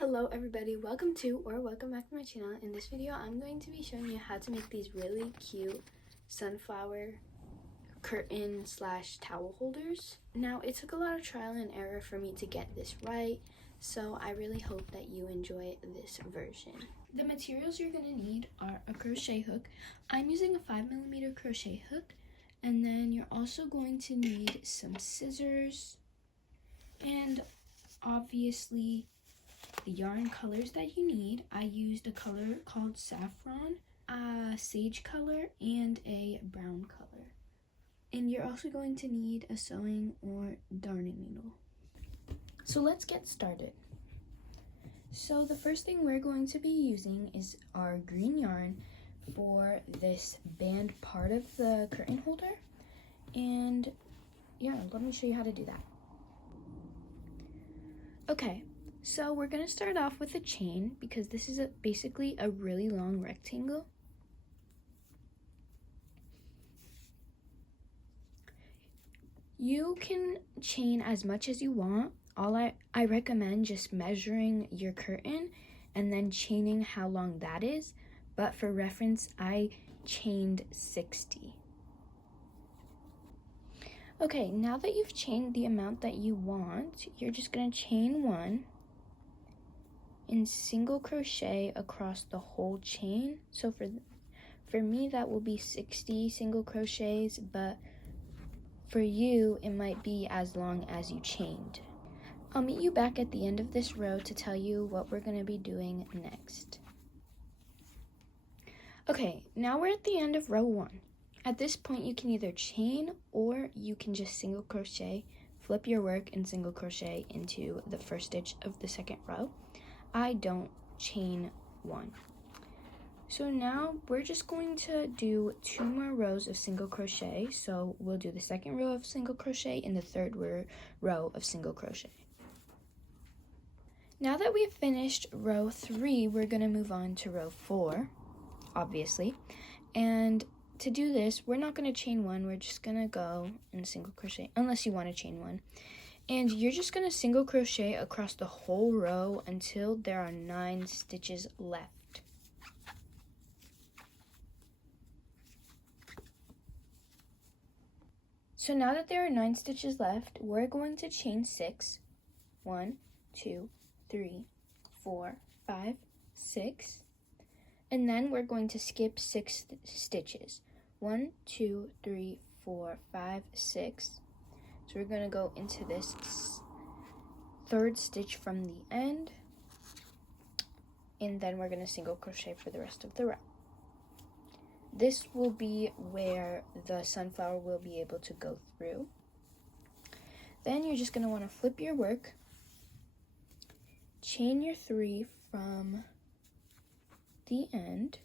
Hello everybody, welcome back to my channel. In this video I'm going to be showing you how to make these really cute sunflower curtain / towel holders. Now it took a lot of trial and error for me to get this right, so I really hope that you enjoy this version. The materials you're going to need are a crochet hook. I'm using a 5mm crochet hook, and then you're also going to need some scissors and obviously the yarn colors that you need. I used a color called saffron, a sage color, and a brown color. And you're also going to need a sewing or darning needle. So let's get started. So the first thing we're going to be using is our green yarn for this band part of the curtain holder. And yeah, let me show you how to do that. Okay, so we're going to start off with a chain because this is basically a really long rectangle. You can chain as much as you want. I recommend just measuring your curtain and then chaining how long that is. But for reference, I chained 60. Okay, now that you've chained the amount that you want, you're just going to chain one and single crochet across the whole chain. So for me that will be 60 single crochets, but for you it might be as long as you chained. I'll meet you back at the end of this row to tell you what we're going to be doing next. Okay, now we're at the end of row 1. At this point you can either chain or you can just single crochet, flip your work and single crochet into the first stitch of the second row. I don't chain one. So now we're just going to do 2 more rows of single crochet. So we'll do the second row of single crochet and the third row of single crochet. Now that we've finished row 3, we're going to move on to row 4, obviously. And to do this, we're not going to chain one, we're just going to go in single crochet, unless you want to chain one. And you're just going to single crochet across the whole row until there are 9 stitches left. So now that there are 9 stitches left, we're going to chain 6. 1, 2, 3, 4, 5, 6. And then we're going to skip 6 stitches. 1, 2, 3, 4, 5, 6. So we're going to go into this 3rd stitch from the end, and then we're going to single crochet for the rest of the row. This will be where the sunflower will be able to go through. Then you're just going to want to flip your work, chain your 3 from the end,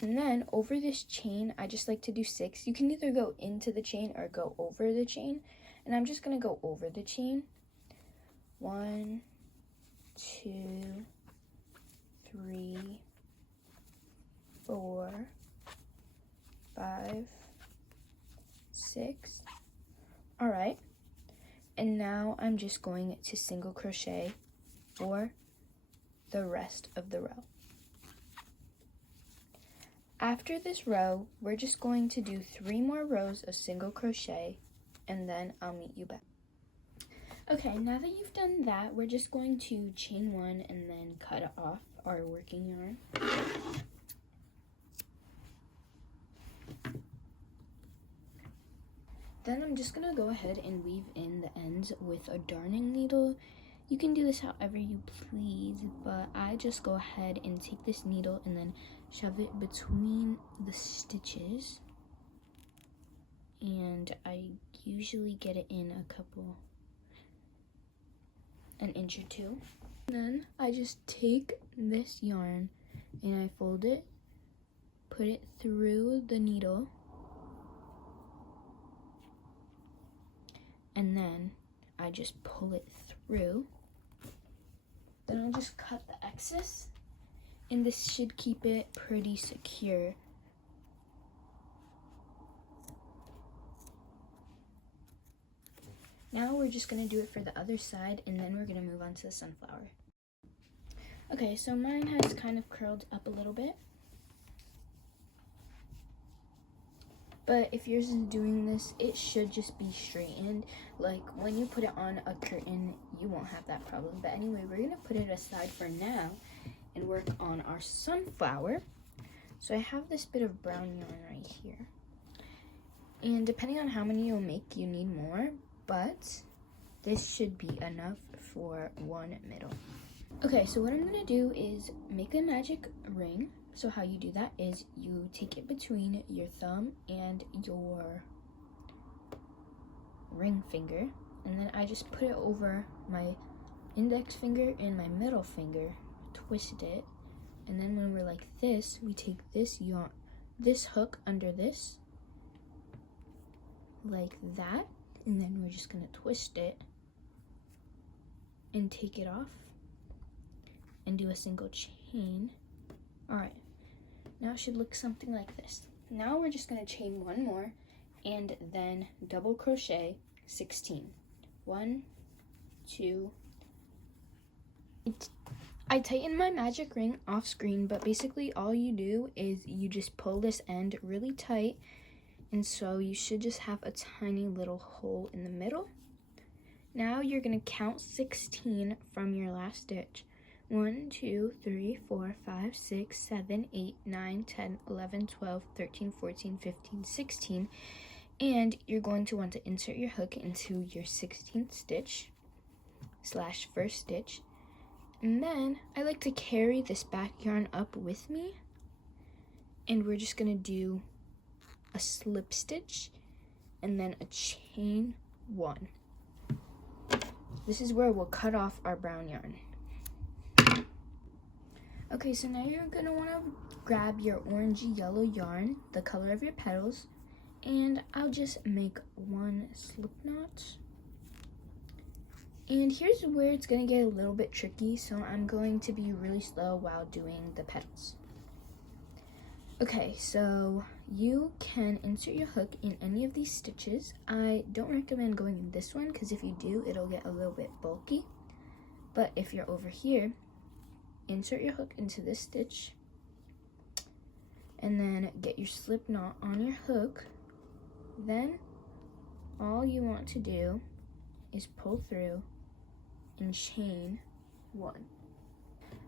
and then over this chain, I just like to do 6. You can either go into the chain or go over the chain. And I'm just going to go over the chain. 1, 2, 3, 4, 5, 6. All right. And now I'm just going to single crochet for the rest of the row. After this row, we're just going to do 3 more rows of single crochet, and then I'll meet you back. Okay, now that you've done that, we're just going to chain 1 and then cut off our working yarn. Then I'm just going to go ahead and weave in the ends with a darning needle. You can do this however you please, but I just go ahead and take this needle and then shove it between the stitches. And I usually get it in an inch or 2. And then I just take this yarn and I fold it, put it through the needle, and then I just pull it through. Then I'll just cut the excess, and this should keep it pretty secure. Now we're just going to do it for the other side, and then we're going to move on to the sunflower. Okay, so mine has kind of curled up a little bit. But if yours is doing this, it should just be straightened. Like when you put it on a curtain, you won't have that problem. But anyway, we're going to put it aside for now and work on our sunflower. So I have this bit of brown yarn right here. And depending on how many you'll make, you need more. But this should be enough for one middle. Okay, so what I'm going to do is make a magic ring. So how you do that is you take it between your thumb and your ring finger, and then I just put it over my index finger and my middle finger, twist it, and then when we're like this, we take this yarn, this hook under this, like that, and then we're just gonna twist it and take it off and do a single chain. All right. Now it should look something like this. Now we're just going to chain one more and then double crochet 16. 1, 2. I tighten my magic ring off screen, but basically all you do is you just pull this end really tight, and so you should just have a tiny little hole in the middle. Now you're going to count 16 from your last stitch. 1, 2, 3, 4, 5, 6, 7, 8, 9, 10, 11, 12, 13, 14, 15, 16. And you're going to want to insert your hook into your 16th stitch slash first stitch. And then I like to carry this back yarn up with me. And we're just going to do a slip stitch and then a chain 1. This is where we'll cut off our brown yarn. Okay, so now you're going to want to grab your orangey yellow yarn, the color of your petals, and I'll just make one slip knot. And here's where it's going to get a little bit tricky, so I'm going to be really slow while doing the petals. Okay, so you can insert your hook in any of these stitches. I don't recommend going in this one because if you do, it'll get a little bit bulky. But if you're over here, insert your hook into this stitch and then get your slip knot on your hook. Then all you want to do is pull through and chain 1.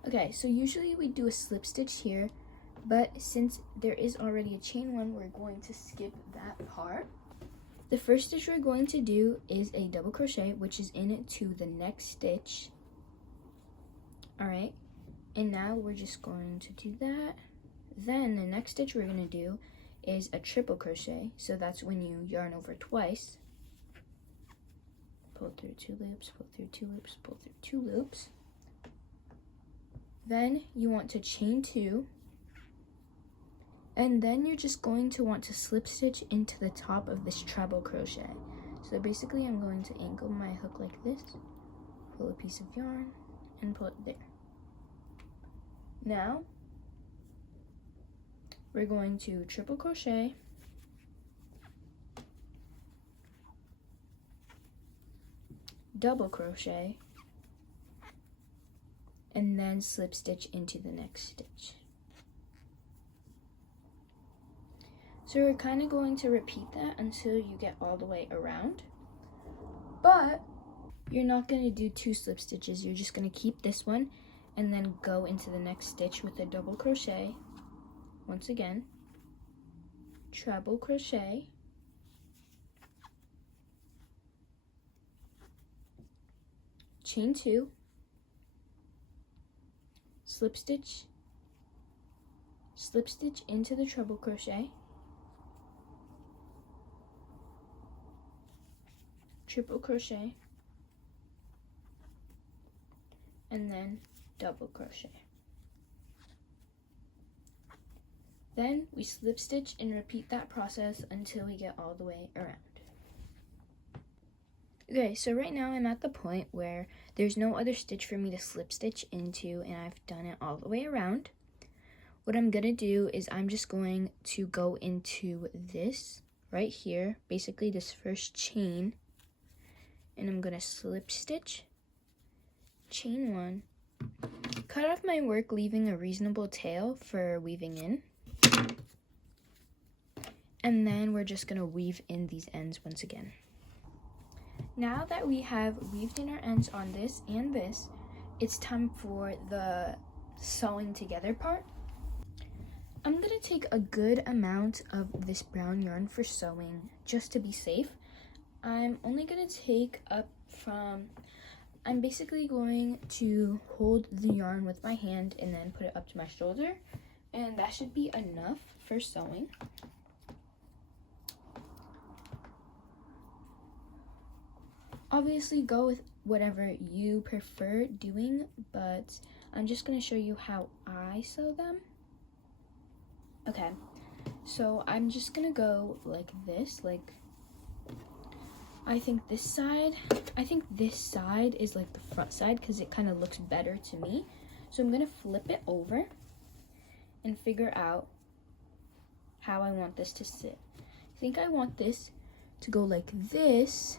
Okay, so usually we do a slip stitch here, but since there is already a chain 1, we're going to skip that part. The first stitch we're going to do is a double crochet, which is into the next stitch. All right. And now we're just going to do that. Then the next stitch we're going to do is a triple crochet. So that's when you yarn over twice. Pull through 2 loops, pull through 2 loops, pull through 2 loops. Then you want to chain 2. And then you're just going to want to slip stitch into the top of this treble crochet. So basically I'm going to angle my hook like this, pull a piece of yarn, and pull it there. Now, we're going to triple crochet, double crochet, and then slip stitch into the next stitch. So we're kind of going to repeat that until you get all the way around. But you're not going to do 2 slip stitches. You're just going to keep this one and then go into the next stitch with a double crochet. Once again, treble crochet, chain 2, slip stitch into the treble crochet, triple crochet, and then double crochet. Then we slip stitch and repeat that process until we get all the way around. Okay, so right now I'm at the point where there's no other stitch for me to slip stitch into, and I've done it all the way around. What I'm gonna do is I'm just going to go into this right here, basically this first chain, and I'm gonna slip stitch, chain 1, cut off my work leaving a reasonable tail for weaving in, and then we're just gonna weave in these ends once again. Now that we have weaved in our ends on this and this, it's time for the sewing together part. I'm gonna take a good amount of this brown yarn for sewing just to be safe. I'm only gonna take I'm basically going to hold the yarn with my hand and then put it up to my shoulder, and that should be enough for sewing. Obviously go with whatever you prefer doing, but I'm just gonna show you how I sew them. Okay, so I'm just gonna go like this, I think this side is like the front side because it kind of looks better to me. So I'm gonna flip it over and figure out how I want this to sit. I think I want this to go like this,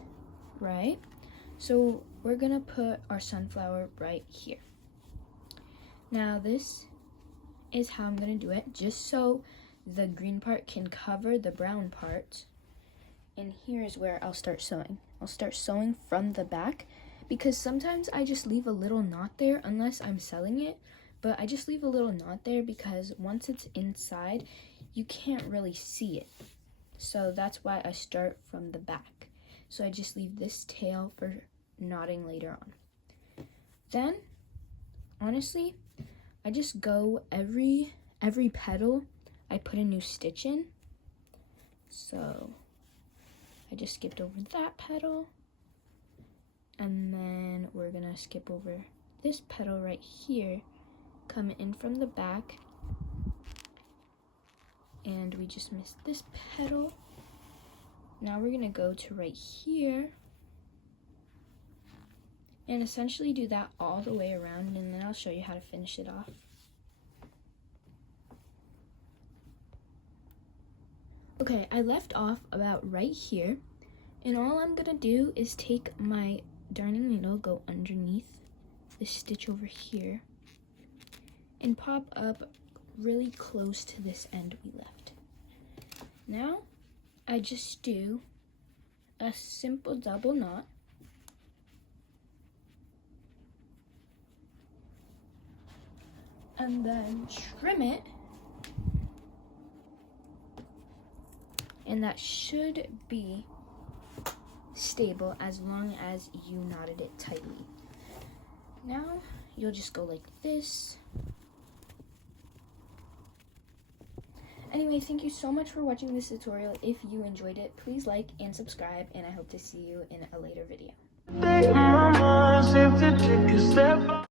right? So we're gonna put our sunflower right here. Now this is how I'm gonna do it, just so the green part can cover the brown part. And here's where I'll start sewing. I'll start sewing from the back because sometimes I just leave a little knot there unless I'm selling it, but I just leave a little knot there because once it's inside, you can't really see it. So that's why I start from the back. So I just leave this tail for knotting later on. Then, honestly, I just go every petal, I put a new stitch in. So I just skipped over that petal, and then we're gonna skip over this petal right here, come in from the back, and we just missed this petal. Now we're gonna go to right here and essentially do that all the way around, and then I'll show you how to finish it off. Okay, I left off about right here, and all I'm gonna do is take my darning needle, go underneath the stitch over here, and pop up really close to this end we left. Now, I just do a simple double knot, and then trim it, and that should be stable as long as you knotted it tightly. Now you'll just go like this. Anyway, thank you so much for watching this tutorial. If you enjoyed it, please like and subscribe, and I hope to see you in a later video.